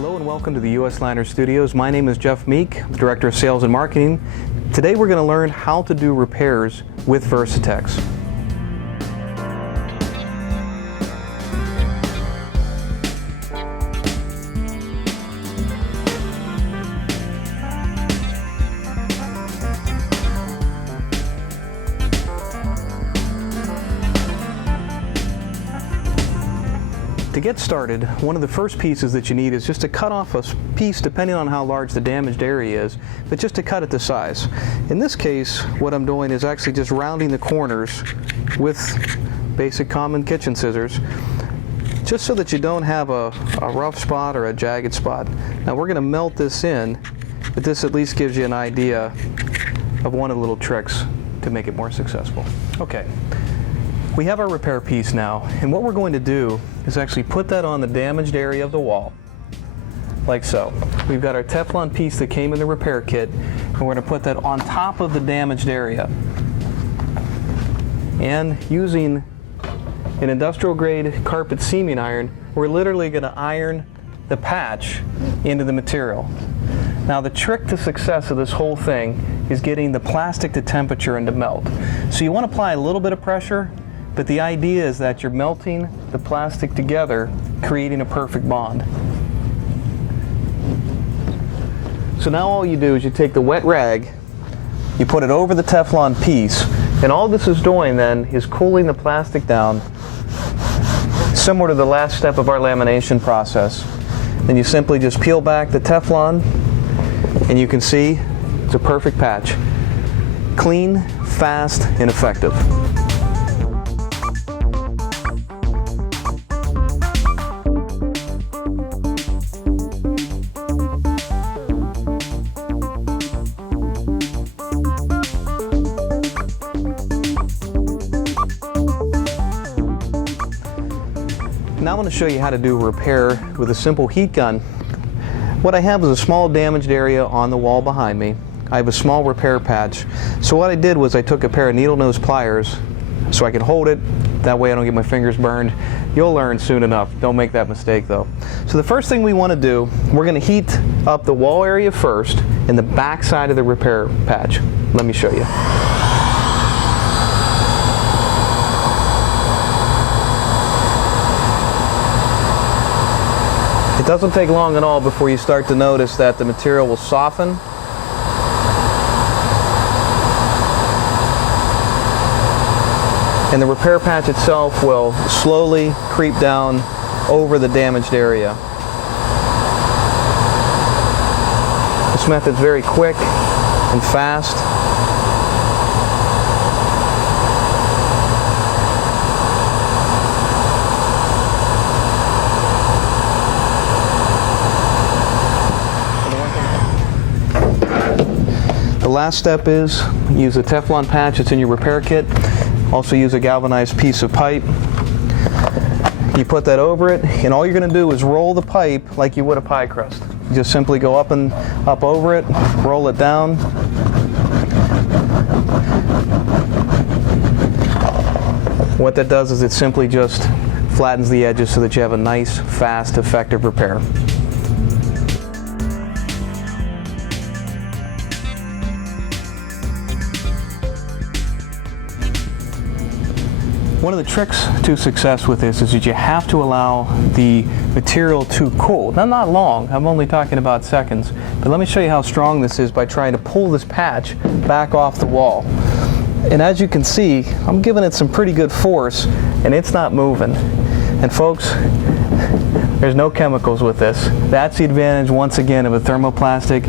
Hello and welcome to the USLINER Studios. My name is Jeff Meek, Director of Sales and Marketing. Today we're going to learn how to do repairs with Versitex. To get started, one of the first pieces that you need is just to cut off a piece depending on how large the damaged area is, but just to cut it to size. In this case, what I'm doing is actually just rounding the corners with basic common kitchen scissors, just so that you don't have a rough spot or a jagged spot. Now we're going to melt this in, but this at least gives you an idea of one of the little tricks to make it more successful. Okay. We have our repair piece now, and what we're going to do is actually put that on the damaged area of the wall, like so. We've got our Teflon piece that came in the repair kit, and we're going to put that on top of the damaged area. And using an industrial grade carpet seaming iron, we're literally going to iron the patch into the material. Now the trick to success of this whole thing is getting the plastic to temperature and to melt. So you want to apply a little bit of pressure, but the idea is that you're melting the plastic together, creating a perfect bond. So now all you do is you take the wet rag, you put it over the Teflon piece, and all this is doing then is cooling the plastic down, similar to the last step of our lamination process. Then you simply just peel back the Teflon, and you can see it's a perfect patch. Clean, fast, and effective. Now I'm going to show you how to do a repair with a simple heat gun. What I have is a small damaged area on the wall behind me. I have a small repair patch. So what I did was I took a pair of needle nose pliers so I could hold it. That way I don't get my fingers burned. You'll learn soon enough. Don't make that mistake though. So the first thing we want to do, we're going to heat up the wall area first in the back side of the repair patch. Let me show you. It doesn't take long at all before you start to notice that the material will soften. And the repair patch itself will slowly creep down over the damaged area. This method's very quick and fast. The last step is use a Teflon patch that's in your repair kit. Also use a galvanized piece of pipe. You put that over it, and all you're going to do is roll the pipe like you would a pie crust. You just simply go up and up over it, roll it down. What that does is it simply just flattens the edges so that you have a nice, fast, effective repair. One of the tricks to success with this is that you have to allow the material to cool. Now, not long, I'm only talking about seconds, but let me show you how strong this is by trying to pull this patch back off the wall. And as you can see, I'm giving it some pretty good force, and it's not moving. And folks, there's no chemicals with this. That's the advantage, once again, of a thermoplastic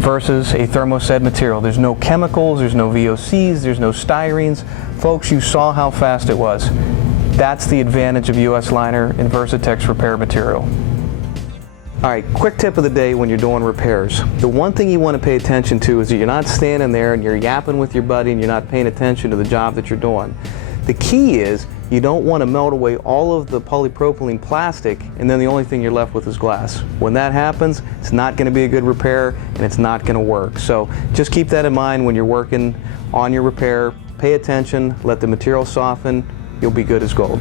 versus a thermoset material. There's no chemicals, there's no VOCs, there's no styrenes. Folks, you saw how fast it was. That's the advantage of USLINER and Versitex repair material. All right, quick tip of the day when you're doing repairs. The one thing you want to pay attention to is that you're not standing there and you're yapping with your buddy and you're not paying attention to the job that you're doing. The key is you don't want to melt away all of the polypropylene plastic and then the only thing you're left with is glass. When that happens, it's not going to be a good repair and it's not going to work. So just keep that in mind when you're working on your repair. Pay attention, let the material soften, you'll be good as gold.